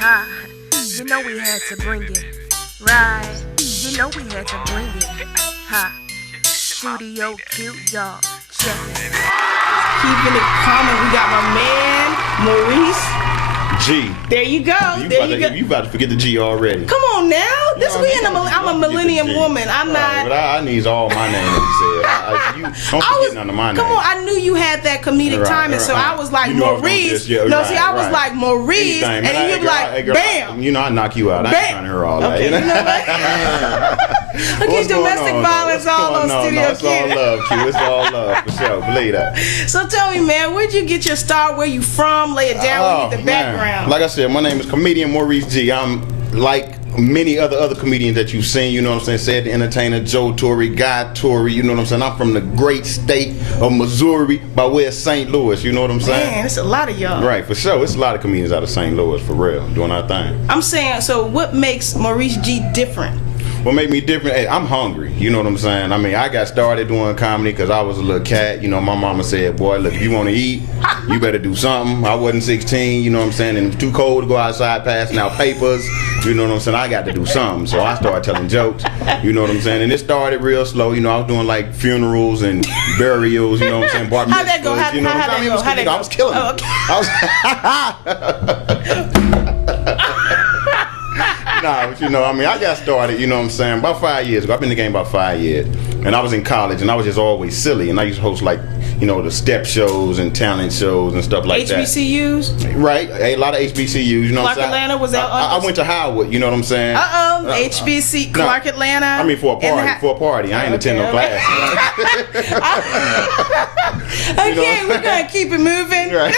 Ha, you know we had to bring it. Right, you know we had to bring it. Ha, studio cute, y'all. Check it. Keeping it coming. We got my man, Maurice G. There you go. You about to forget the G already. Come on now. I'm a millennium woman. I'm not. But I need all my name to be said. You don't forget none of my name. Come on, I knew you had that comedic timing, so I was like Maurice. I was like Maurice, and then you'd be like, bam. You know, I knock you out. I ain't trying to hear all that. You know what? Look at domestic violence all on studio. It's all love, Q. It's all love for sure. Believe that. So tell me, man, where'd you get your start? Where you from? Lay it down. We need the background. Like I said, my name is comedian Maurice G. I'm like many other comedians that you've seen, you know what I'm saying, Said the Entertainer, Joe Torre, Guy Torre, you know what I'm saying. I'm from the great state of Missouri by way of St. Louis, you know what I'm saying. Man, it's a lot of y'all. Right, for sure. It's a lot of comedians out of St. Louis, for real, doing our thing. I'm saying, so what makes Maurice G different? What made me different? Hey, I'm hungry. You know what I'm saying? I mean, I got started doing comedy because I was a little cat. You know, my mama said, boy, look, if you want to eat, you better do something. I wasn't 16, you know what I'm saying? And it was too cold to go outside passing out papers. You know what I'm saying? I got to do something. So I started telling jokes. You know what I'm saying? And it started real slow. You know, I was doing like funerals and burials, you know what I'm saying? Bar mitzvahs. How'd that go? You know what I'm saying? I was killing it. Oh, okay. Nah, but you know, I mean, I got started, you know what I'm saying, about 5 years ago. I've been in the game about 5 years. And I was in college, and I was just always silly. And I used to host, like, you know, the step shows and talent shows and stuff like HBCUs? that. Right. A lot of HBCUs, you know what I'm saying? Clark Atlanta, was that? I went to Howard, you know what I'm saying? HBC, Clark Atlanta. I mean, for a party. I ain't attend no class. Okay, we're going to keep it moving. Right.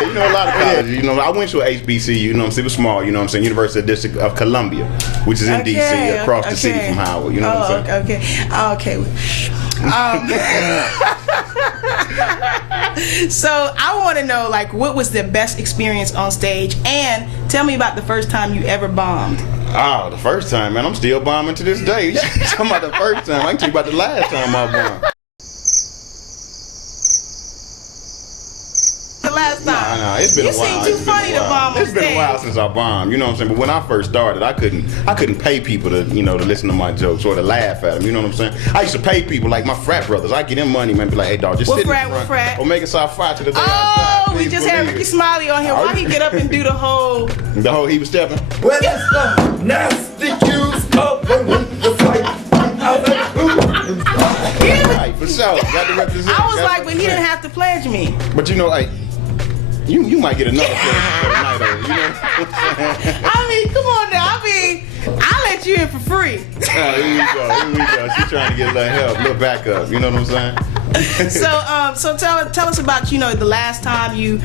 You know, a lot of colleges. You know, I went to a HBCU, you know what I'm saying? It was small, you know what I'm saying? University of District of Columbia, which is in D.C., across the city from Howard, you know what I'm saying? Okay. So I want to know, like, what was the best experience on stage, and tell me about the first time you ever bombed. Oh, the first time, man. I'm still bombing to this day. You talking about the first time? I can tell you about the last time I bombed. Last time. Nah, it's been a while. You seem too funny to bomb on stage. It's been a while since I bombed, you know what I'm saying? But when I first started, I couldn't pay people to, you know, to listen to my jokes or to laugh at them, you know what I'm saying? I used to pay people, like my frat brothers. I get them money, man, be like, hey, dog, just sit in front. What frat? Or make us our fight to the day outside. We just had Ricky Smiley on here. Why he get up and do the whole he was stepping? Well, it's the nasty cues up and with the fight. Right, for sure. Got to represent. I was like, but he didn't have to pledge me. But you know, like, you might get another pledge for the night over, you know what I'm saying? I mean, come on now. I mean, I'll let you in for free. Here we go. She's trying to get a little help, a little backup. You know what I'm saying? So tell us about, you know, the last time you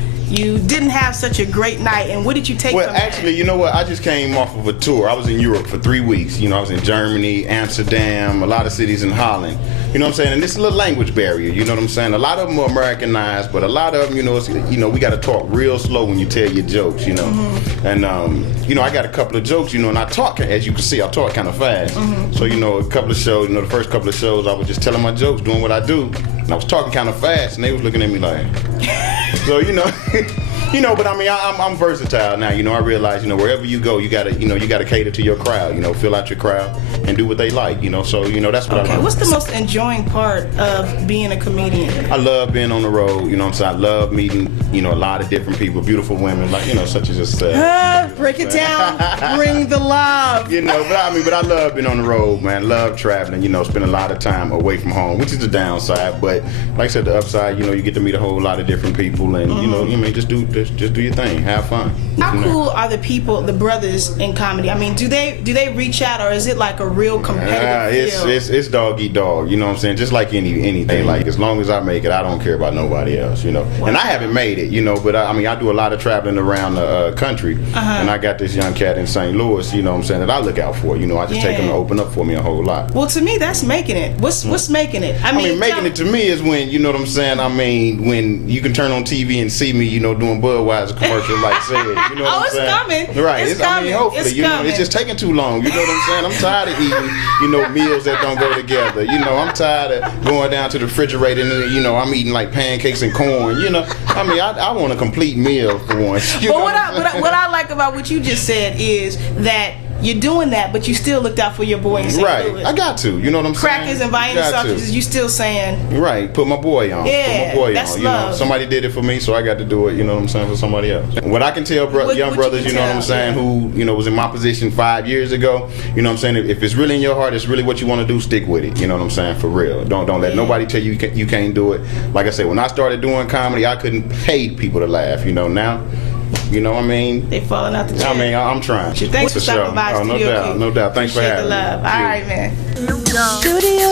didn't have such a great night, and what did you take from that? Well, actually, you know what? I just came off of a tour. I was in Europe for 3 weeks. You know, I was in Germany, Amsterdam, a lot of cities in Holland. You know what I'm saying? And it's a little language barrier. You know what I'm saying? A lot of them are Americanized, but a lot of them, you know, we got to talk real slow when you tell your jokes. You know, and you know, I got a couple of jokes. You know, and I talk, as you can see, I talk kind of fast. So you know, a couple of shows. You know, the first couple of shows, I was just telling my jokes, doing what I do, and I was talking kind of fast, and they was looking at me like, so you know. You know, but I mean, I'm versatile now. You know, I realize, you know, wherever you go, you gotta cater to your crowd. You know, fill out your crowd and do what they like. You know, so you know that's what I like. What's the most enjoying part of being a comedian? I love being on the road. You know what I'm saying? I love meeting, you know, a lot of different people, beautiful women, like, you know, such as yourself. Break it down. Bring the love. You know, but I love being on the road, man. Love traveling. You know, spend a lot of time away from home, which is the downside. But like I said, the upside, you know, you get to meet a whole lot of different people, and you know, you may just do your thing, have fun. How cool are the people, the brothers in comedy? I mean, do they reach out, or is it like a real competitive field? It's dog eat dog. You know what I'm saying? Just like anything. Like, as long as I make it, I don't care about nobody else. You know, and I haven't made it. You know, but I mean, I do a lot of traveling around the country, and I got this young cat in St. Louis. You know what I'm saying? That I look out for. You know, I just take him to open up for me a whole lot. Well, to me, that's making it. What's making it? I mean, making it to me is when, you know what I'm saying? I mean, when you can turn on TV and see me, you know, doing Budweiser commercial like said, You know what I'm saying? Coming. Right. It's coming. I mean, hopefully, it's you know, coming. it's just taking too long. You know what I'm saying? I'm tired of eating, you know, meals that don't go together. You know, I'm tired of going down to the refrigerator and, you know, I'm eating like pancakes and corn. You know, I mean, I want a complete meal for once. But what I like about what you just said is that you're doing that, but you still looked out for your boy in St. Right. Louis. I got to. You know what I'm saying? Crackers and Vienna sausages, you still saying. Right. Put my boy on. Yeah, put my boy that's on. love. You know, somebody did it for me, so I got to do it, you know what I'm saying, for somebody else. What I can tell young brothers, you know what I'm saying, who, you know, was in my position 5 years ago, you know what I'm saying, if it's really in your heart, it's really what you want to do, stick with it. You know what I'm saying? For real. Don't let nobody tell you you can't do it. Like I said, when I started doing comedy, I couldn't pay people to laugh. You know, now, you know what I mean? They falling out the chair. I mean, I'm trying. Thanks for stopping by. Oh, no doubt. Thanks for having me. All right, man. Studio.